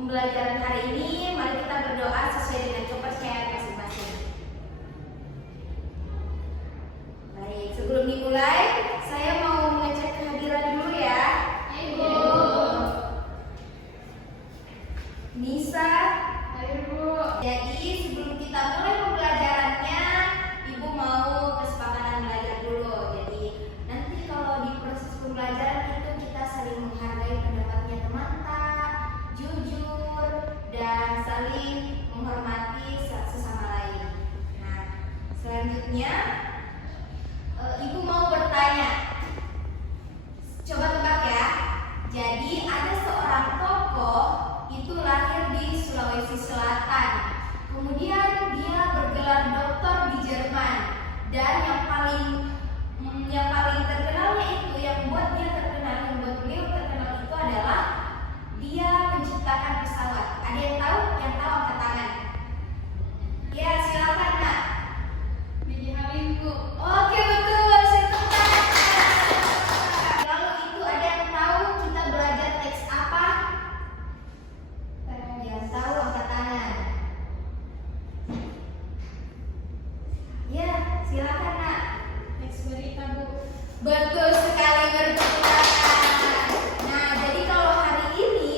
pembelajaran hari ini, mari kita berdoa sesuai dengan kepercayaan masing-masing. Baik, sebelum dimulai, saya mau mengecek kehadiran dulu ya. Ibu. Nisa. Ayo, Bu. Jadi sebelum kita mulai pembelajarannya, Ibu mau kesepakatan belajar dulu. Jadi nanti kalau di proses pembelajaran itu kita saling menghargai pendapatnya teman, jujur, dan saling menghormati sesama lain. Nah, selanjutnya Ibu mau bertanya. Coba tebak ya. Jadi ada seorang tokoh itu lahir di Sulawesi Selatan. Kemudian dia bergelar doktor di Jerman. Dan yang paling terkenalnya itu, yang membuat dia terkenal, yang membuat beliau terkenal itu adalah dia menciptakan pesawat. Ada yang tahu? Yang tahu angkat tangan. Ya, silakan Kak. B.J. Habibie, Bu. Oke, betul. Saya tepuk tangan. Lalu itu ada yang tahu kita belajar teks apa? Yang tahu angkat tangan. Ya, silakan Nak. Teks berita, Bu. Betul sekali, bertepuk tangan. Nah, jadi kalau hari ini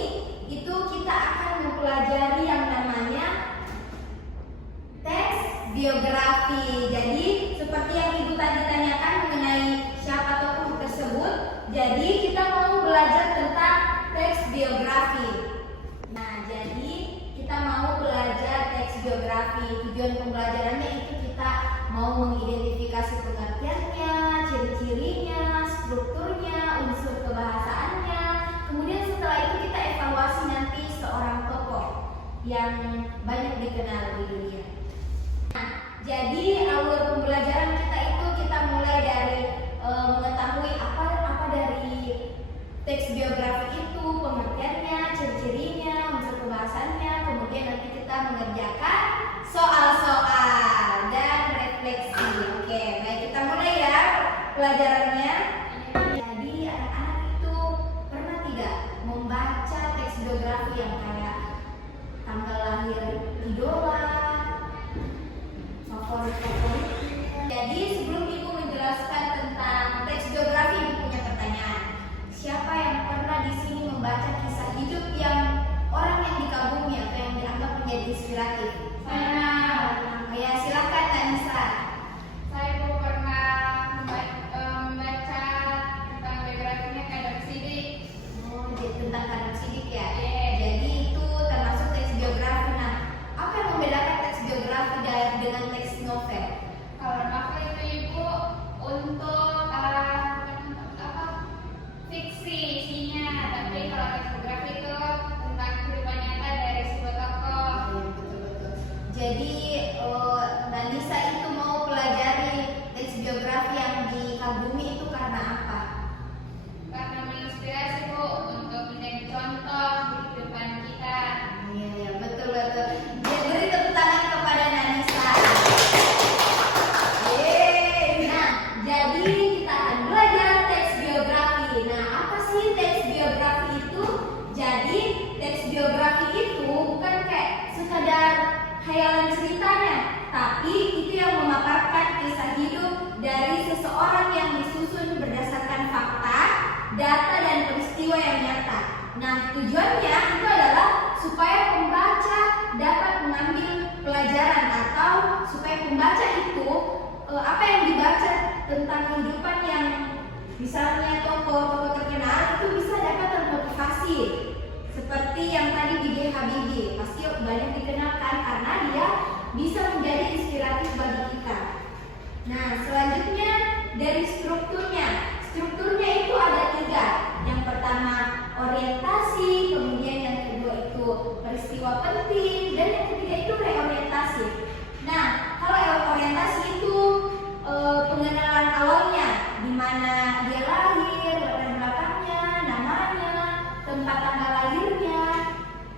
itu kita akan mempelajari yang namanya teks biografi. Jadi seperti yang Ibu tadi tanyakan mengenai siapa tokoh tersebut, jadi kita mau belajar tentang teks biografi. Nah, jadi kita mau belajar teks biografi. Tujuan pembelajarannya itu kita mau mengidentifikasi pengertiannya, ciri-cirinya, strukturnya, unsur kebahasaannya. Kemudian setelah itu kita evaluasi nanti seorang tokoh yang banyak dikenal di dunia. Nah, jadi alur pembelajaran kita itu kita mulai dari mengetahui apa dari teks biografi itu, pengertiannya, ciri-cirinya, unsur kebahasannya. Kemudian nanti kita mengerjakan soal-soal dan refleksi. Oke, baik, kita mulai ya pelajarannya. Jadi anak-anak itu pernah tidak membaca teks biografi yang kayak tanggal lahir idola, favorit. Jadi sebelum Ibu menjelaskan tentang teks biografi, Ibu punya pertanyaan. Siapa yang pernah di sini membaca kisah hidup yang orang yang dikagumi atau yang dianggap menjadi inspiratif? Ya, silakan Nisa. Saya, Bu, pernah membaca tentang biografinya Kadam Siddiq. Oh, jadi tentang Kadam Siddiq ya? Iya. Jadi itu termasuk teks biografi. Nah, apa yang membedakan teks biografi dengan teks novel? Kalau novel itu, Ibu, untuk fiksi isinya. Tapi kalau teks biografi itu tentang kehidupan nyata dari sebuah tokoh. Betul. Jadi Nisa itu mau pelajari teks biografi yang dikagumi itu karena apa? Karena menginspirasi, Bu, untuk menjadi contoh di kehidupan kita. Iya, betul. Jadi beri tepuk tangan kepada Nisa. Nah, jadi kita akan belajar teks biografi. Nah, apa sih teks biografi itu? Jadi teks biografi itu bukan kayak sekadar khayalan ceritanya, tapi itu yang memaparkan kisah hidup dari seseorang yang disusun berdasarkan fakta, data, dan peristiwa yang nyata. Nah, tujuannya itu adalah supaya pembaca dapat mengambil pelajaran atau supaya pembaca itu apa yang dibaca tentang kehidupan yang misalnya tokoh-tokoh terkenal itu bisa dapat termotivasi. Seperti yang tadi B.J. Habibie, pasti banyak dikenalkan karena dia bisa menjadi inspiratif bagi kita. Nah, selanjutnya dari strukturnya. Strukturnya itu ada 3. Yang pertama orientasi, kemudian yang kedua itu peristiwa penting, dan yang ketiga itu reorientasi. Nah, kalau orientasi itu pengenalan awalnya, di mana dia lahir, latar belakangnya, namanya, tempat tanggal lahirnya.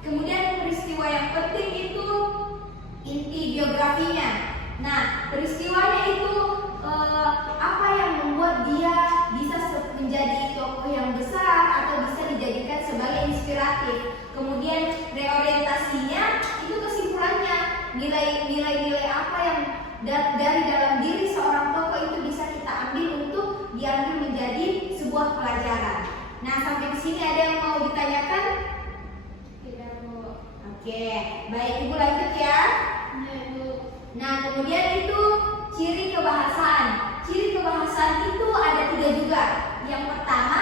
Kemudian peristiwa yang penting itu inti biografinya. Nah, peristiwanya itu apa yang membuat dia sini ada yang mau ditanyakan? Tidak, Bu. Oke, baik, Ibu lanjut ya. Iya, Bu. Nah, kemudian itu ciri kebahasan. Ciri kebahasan itu ada 3 juga. Yang pertama,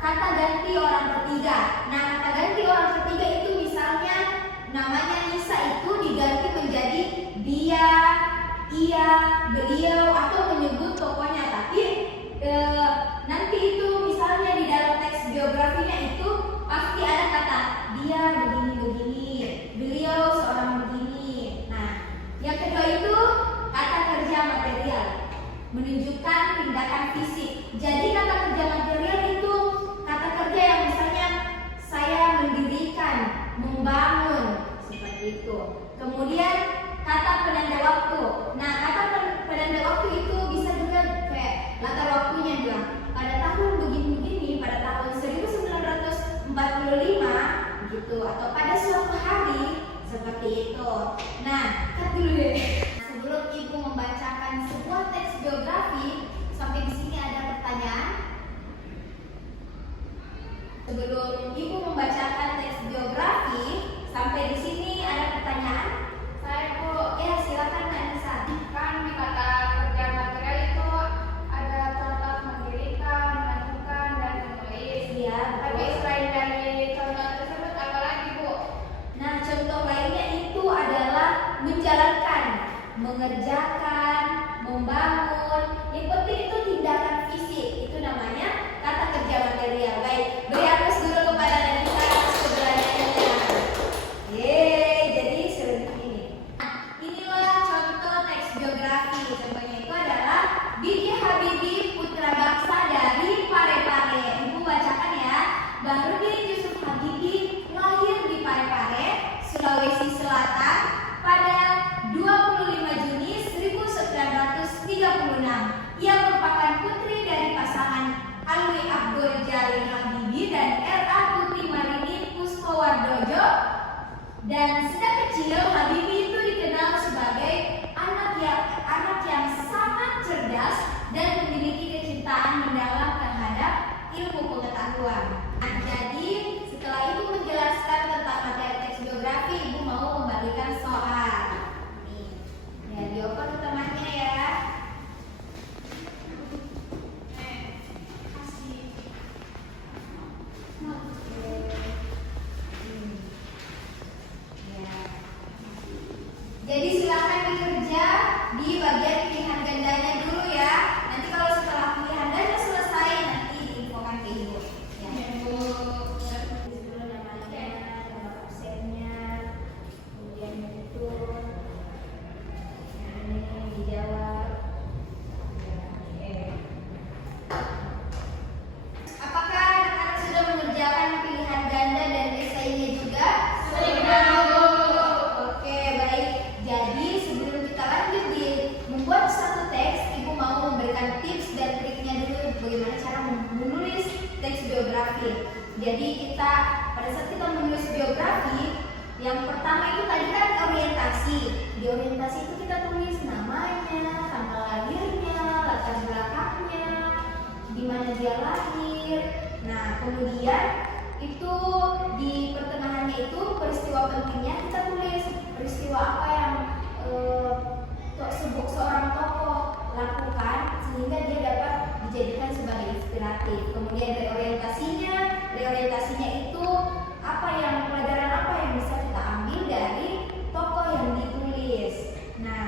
kata ganti orang ketiga. Nah, kata ganti orang ketiga itu misalnya namanya Nisa itu diganti menjadi dia, ia, beliau, atau menyebut tokohnya. Tapi nanti itu misalnya di dalam teks biografinya itu pasti ada kata dia begini-begini, beliau seorang begini. Nah, yang kedua itu kata kerja material, menunjukkan tindakan fisik. Jadi kata kerja material itu kata kerja yang misalnya saya mendirikan, membangun, seperti itu. Kemudian kata penanda waktu. Nah, kata penanda waktu itu bisa juga kayak latar waktunya bilang pada tahun begini-begini, pada tahun 1945 gitu, atau pada suatu hari seperti itu. Nah, cut dulu deh. Sebelum Ibu membacakan sebuah teks biografi, sampai di sini ada pertanyaan? Sebelum Ibu membacakan teks biografi, sampai di sini ada pertanyaan? Saya, Bu. Ya, silakan Kak Nisa. Kan di kata kerja material itu ada contoh mendirikan, menentukan, dan menulis. Iya, Tapi betul. selain dari contoh tersebut, apa lagi, Bu? Nah, contoh lainnya itu adalah menjalankan, mengerjakan, membangun. Yang penting itu tindakan fisik. Itu namanya kata kerja material. Baik, beri aplaus dulu kepada Nisa atas keberaniannya. Jadi seperti ini. Nah, inilah contoh teks biografi. Contohnya itu adalah B.J. Habibie, putra bangsa dari Parepare. Ibu bacakan ya. Bahrudin Yusuf Habibie lahir di Parepare, Sulawesi Selatan pada 25 Juni 1936. Ia merupakan putri dari pasangan Alwi Abdul Jalil Habibie dan R.A. Putri Marini Puspowardojo. Dan sejak kecil Habibie itu dikenal sebagai anak yang sangat cerdas dan memiliki kecintaan mendalam terhadap ilmu pengetahuan. Nah, jadi setelah Ibu menjelaskan tentang materi teks biografi, Ibu mau membagikan soal. Nih, ya dioper temannya ya. Jadi silakan bekerja di bagian pilihan gandanya dulu ya. Nanti kalau setelah pilihan ganda selesai nanti diinfokan ke Ibu. Ya. Dulu namanya, nomor absennya, kemudian itu, nah ini dijawab. Oke. Apakah anak-anak sudah mengerjakan pilihan ganda dan esainya juga? Sudah. Oke, baik. Jadi sebelum kita lanjut di membuat satu teks, Ibu mau memberikan tips dan triknya dulu bagaimana cara menulis teks biografi. Jadi kita pada saat kita menulis biografi, yang pertama itu tadi kan orientasi. Di orientasi itu kita tulis namanya, tanggal lahirnya, latar belakangnya, di mana dia lahir. Nah, kemudian itu di pertengahannya itu peristiwa pentingnya kita tulis peristiwa apa yang seorang tokoh lakukan sehingga dia dapat dijadikan sebagai inspiratif. Kemudian reorientasinya itu apa yang pelajaran apa yang bisa kita ambil dari tokoh yang ditulis. Nah,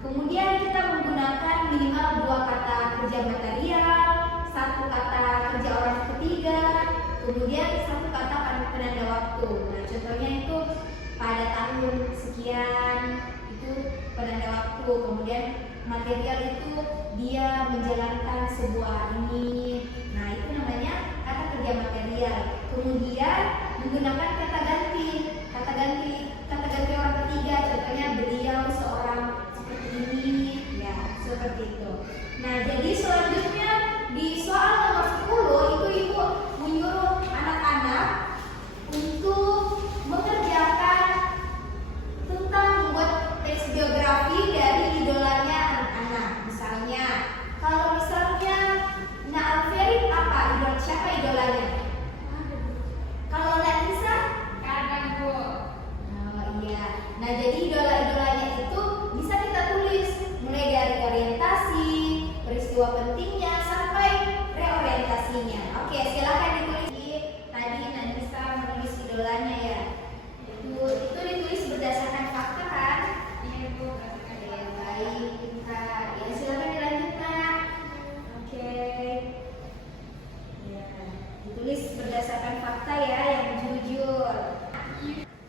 kemudian kita menggunakan minimal 2 kata kerja material, 1 kata kerja orang ketiga, kemudian 1 kata penanda waktu. Nah, contohnya itu pada tahun sekian itu penanda waktu. Kemudian material itu dia menjalankan sebuah ini. Nah, itu namanya kata kerja material. Kemudian menggunakan kata ganti orang ketiga. Contohnya beliau seorang seperti ini, ya seperti itu. Nah, jadi selanjutnya di soal nomor 10 itu Ibu menyuruh anak-anak untuk mengerjakan tentang membuat teks biografi dari idolanya anak-anak. Misalnya, kalau misalnya Alferi apa siapa idolanya?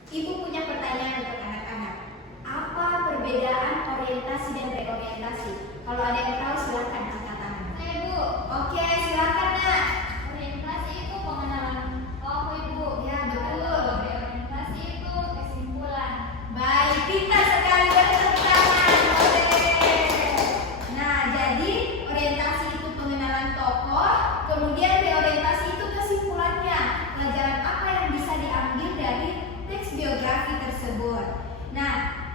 Ibu punya pertanyaan untuk anak-anak. Apa perbedaan orientasi dan reorientasi? Kalau ada yang tahu silakan angkat tangan. Saya Bu, Oke, silakan Nak. orientasi itu pengenalan tokoh Ibu. Ya, betul. Orientasi itu kesimpulan. Baik, pintar sekali, bertepuk tangan. Boleh. Nah, jadi orientasi itu pengenalan tokoh, kemudian reorientasi itu kesimpulannya. Pelajaran apa yang bisa diambil dari teks biografi tersebut. Nah,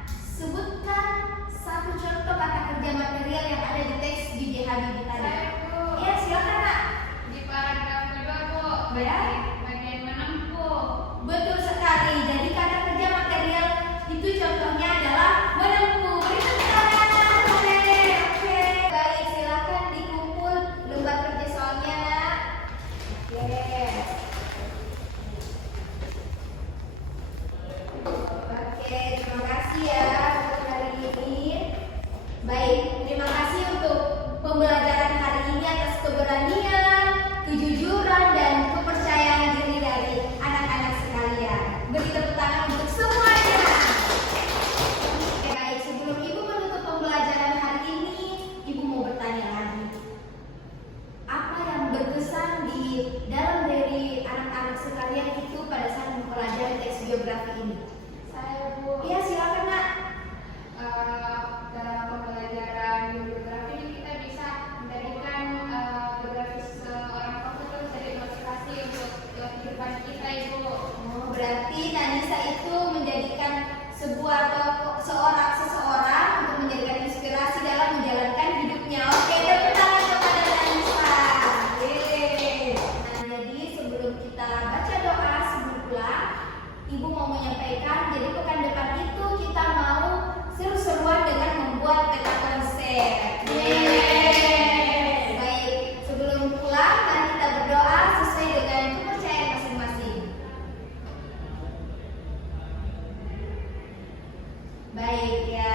sebutkan satu contoh kata kerja material yang ada di teks BJ Habibie tadi. Saya Bu, Ya, silakan Nak. di paragraf kedua Bu, Ya. bagian menempuh. Betul sekali. Jadi kata kerja material itu contohnya adalah menempuh. Beri tepuk tangan. Boleh. Oke. Baik, silakan dikumpul lembar kerja soalnya, Nak. Oke. Oke, terima kasih ya untuk hari ini. Baik, terima kasih untuk pembelajaran hari ini atas keberanian, kejujuran, dan kepercayaan diri dari anak-anak sekalian. Beri tepuk tangan untuk semuanya. Oke, baik, sebelum Ibu menutup pembelajaran hari ini, Ibu mau bertanya lagi. Apa yang berkesan di dalam diri anak-anak sekalian itu pada saat mempelajari teks biografi ini? Saya Bu, Ya, silakan Nak. dalam pembelajaran biografi ini kita bisa menjadikan biografi seorang tokoh itu jadi motivasi untuk kehidupan kita Ibu. Oh, berarti Nanisa itu menjadikan sebuah tokoh seseorang untuk menjadikan inspirasi dalam menjalankan hidupnya. Oke, tepuk tangan kepada Nanisa. Yeay. Nah, jadi sebelum kita baca doa sebelum pulang, Ibu mau menyampaikan, jadi pekan depan itu kita mau seru-seruan dengan membuat peta konsep. Yeay. Baik, sebelum pulang mari kita berdoa sesuai dengan kepercayaan masing-masing. Baik ya,